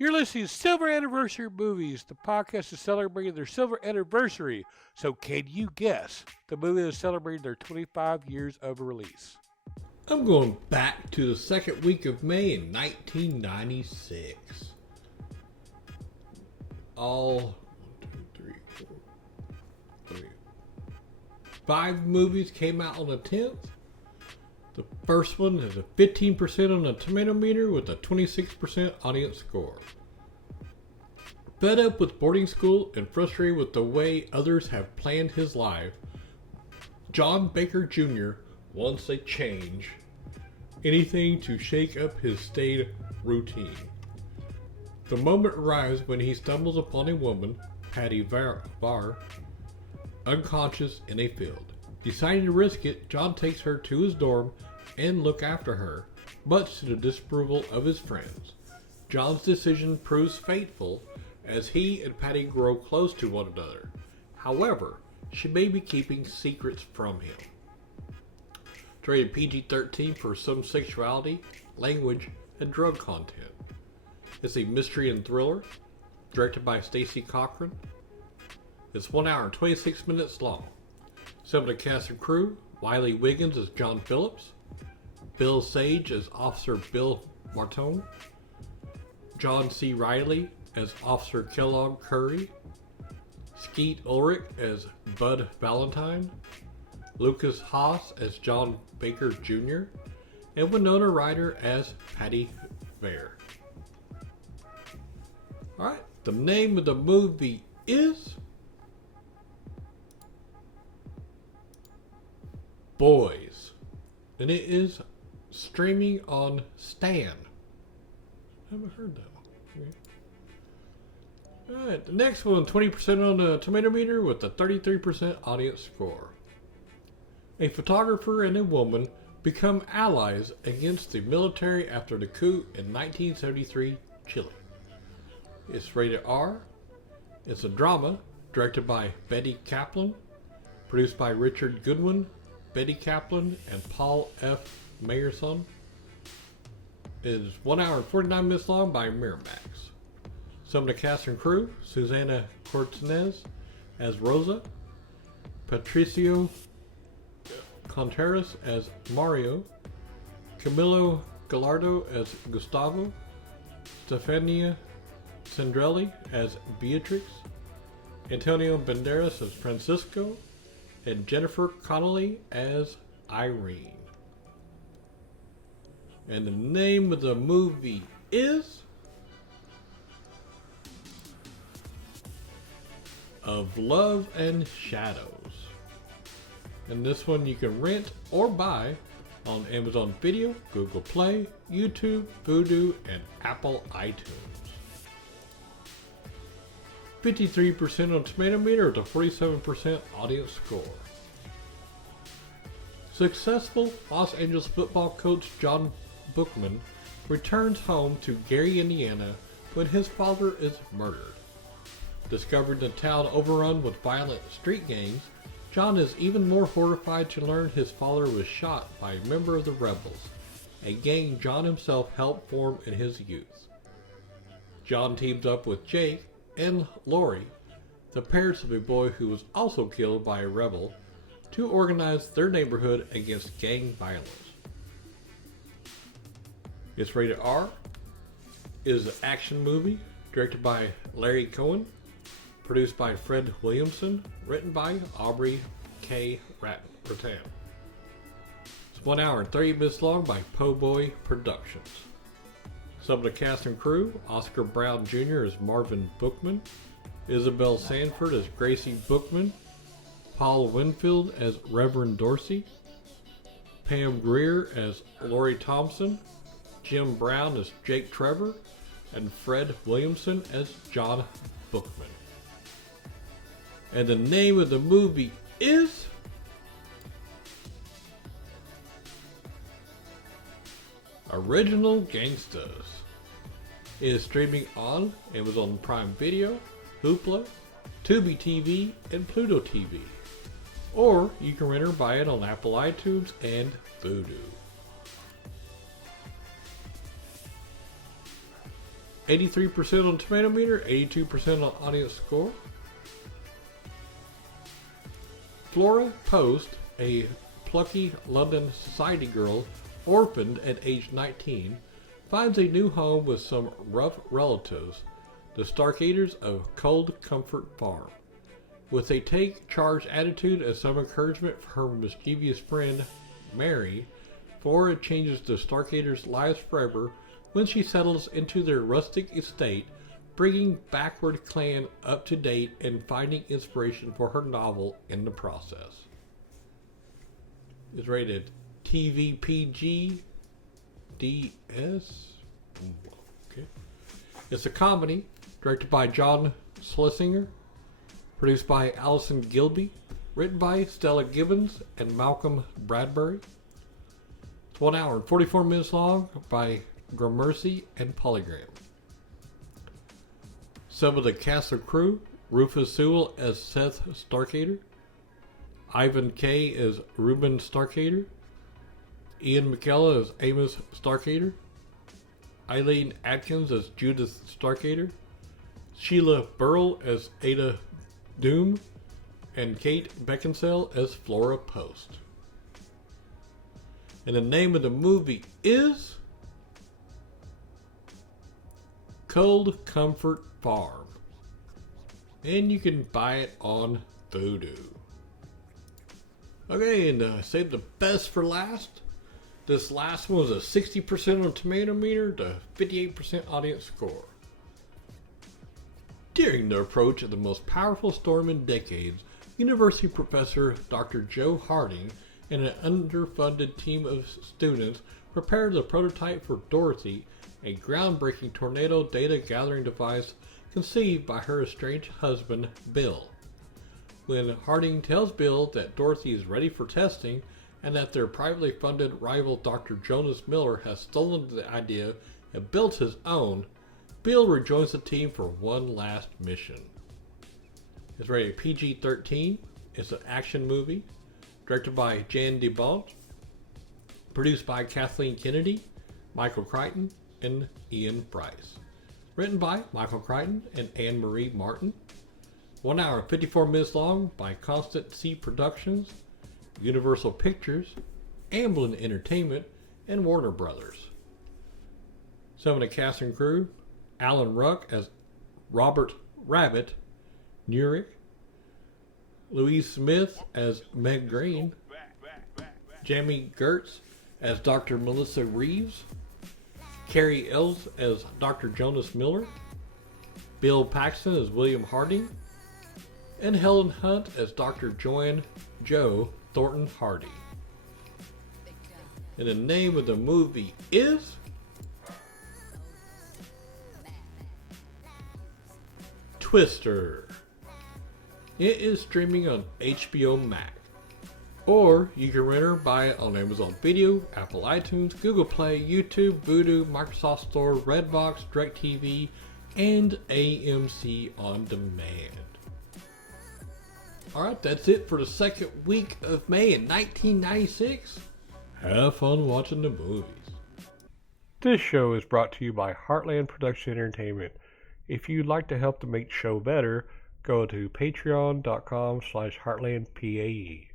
You're listening to Silver Anniversary Movies. The podcast is celebrating their silver anniversary. So, can you guess the movie that is celebrating their 25 years of release? I'm going back to the second week of May in 1996. All 5 movies came out on the 10th. The first one has a 15% on the tomato meter with a 26% audience score. Fed up with boarding school and frustrated with the way others have planned his life, John Baker Jr. wants a change. Anything to shake up his staid routine. The moment arrives when he stumbles upon a woman, Patty Varr, unconscious in a field. Deciding to risk it, John takes her to his dorm and look after her, much to the disapproval of his friends. John's decision proves fateful as he and Patty grow close to one another. However, she may be keeping secrets from him. It's rated PG-13 for some sexuality, language, and drug content. It's a mystery and thriller, directed by Stacey Cochran. It's 1 hour and 26 minutes long. Some of the cast and crew: Wiley Wiggins as John Phillips, Bill Sage as Officer Bill Martone, John C. Riley as Officer Kellogg Curry, Skeet Ulrich as Bud Valentine, Lucas Haas as John Baker Jr., and Winona Ryder as Patty Varr. Alright, the name of the movie is Boys, and it is streaming on Stan. I haven't heard that one. Okay. Alright, the next one, 20% on the tomato meter with a 33% audience score. A photographer and a woman become allies against the military after the coup in 1973 Chile. It's rated R. It's a drama directed by Betty Kaplan, produced by Richard Goodwin, Betty Kaplan, and Paul F. Mayerson. It is 1 hour and 49 minutes long by Miramax. Some of the cast and crew: Susana Cortines as Rosa, Patricio Contreras as Mario, Camilo Gallardo as Gustavo, Stefania Sandrelli as Beatrix, Antonio Banderas as Francisco, and Jennifer Connelly as Irene. And the name of the movie is Of Love and Shadows. And this one you can rent or buy on Amazon Video, Google Play, YouTube, Vudu, and Apple iTunes. 53% on tomato meter with a 47% audience score. Successful Los Angeles football coach John Bookman returns home to Gary, Indiana when his father is murdered. Discovering the town overrun with violent street gangs, John is even more horrified to learn his father was shot by a member of the Rebels, a gang John himself helped form in his youth. John teams up with Jake and Lori, the parents of a boy who was also killed by a rebel, to organize their neighborhood against gang violence. It's rated R. It is an action movie directed by Larry Cohen, produced by Fred Williamson, written by Aubrey K. Rattan. It's 1 hour and 30 minutes long by Po' Boy Productions. Some of the cast and crew: Oscar Brown Jr. as Marvin Bookman, Isabel Sanford as Gracie Bookman, Paul Winfield as Reverend Dorsey, Pam Grier as Lori Thompson, Jim Brown as Jake Trevor, and Fred Williamson as John Bookman. And the name of the movie is Original Gangstas. It is streaming on Amazon Prime Video, Hoopla, Tubi TV, and Pluto TV. Or you can rent or buy it on Apple iTunes and Vudu. 83% on Tomato Meter, 82% on audience score. Flora Post, a plucky London society girl orphaned at age 19, finds a new home with some rough relatives, the Starkaders of Cold Comfort Farm. With a take-charge attitude and some encouragement for her mischievous friend, Mary, Flora changes the Starkaders' lives forever when she settles into their rustic estate, bringing backward clan up to date and finding inspiration for her novel in the process. It's rated TVPG DS. Okay. It's a comedy directed by John Schlesinger, produced by Allison Gilby, written by Stella Gibbons and Malcolm Bradbury. It's 1 hour and 44 minutes long by Gramercy and Polygram. Some of the cast and crew: Rufus Sewell as Seth Starkader, Ivan Kay as Reuben Starkader, Ian McKellen as Amos Starkader, Eileen Atkins as Judith Starkader, Sheila Burrell as Ada Doom, and Kate Beckinsale as Flora Post. And the name of the movie is Cold Comfort Farm. And you can buy it on Vudu. Okay, and save the best for last. This last one was a 60% on Tomato Meter to 58% audience score. During the approach of the most powerful storm in decades, University professor Dr. Joe Harding and an underfunded team of students prepared the prototype for Dorothy, a groundbreaking tornado data gathering device conceived by her estranged husband, Bill. When Harding tells Bill that Dorothy is ready for testing and that their privately funded rival Dr. Jonas Miller has stolen the idea and built his own, Bill rejoins the team for one last mission. It's rated PG-13. It's an action movie directed by Jan DeBont, produced by Kathleen Kennedy, Michael Crichton, and Ian Bryce. Written by Michael Crichton and Anne-Marie Martin. 1 hour and 54 minutes long by Constant C Productions, Universal Pictures, Amblin Entertainment, and Warner Brothers. Some of the cast and crew: Alan Ruck as Robert Rabbit Nurick, Louise Smith as Meg Green, Jamie Gertz as Dr. Melissa Reeves, Carrie Ells as Dr. Jonas Miller, Bill Paxton as William Harding, and Helen Hunt as Dr. Joanne Joe Thornton Hardy. And the name of the movie is Twister. It is streaming on HBO Max. Or you can rent or buy it on Amazon Video, Apple iTunes, Google Play, YouTube, Vudu, Microsoft Store, Redbox, DirecTV, and AMC On Demand. Alright, that's it for the second week of May in 1996. Have fun watching the movies. This show is brought to you by Heartland Production Entertainment. If you'd like to help to make the show better, go to patreon.com/heartlandpae.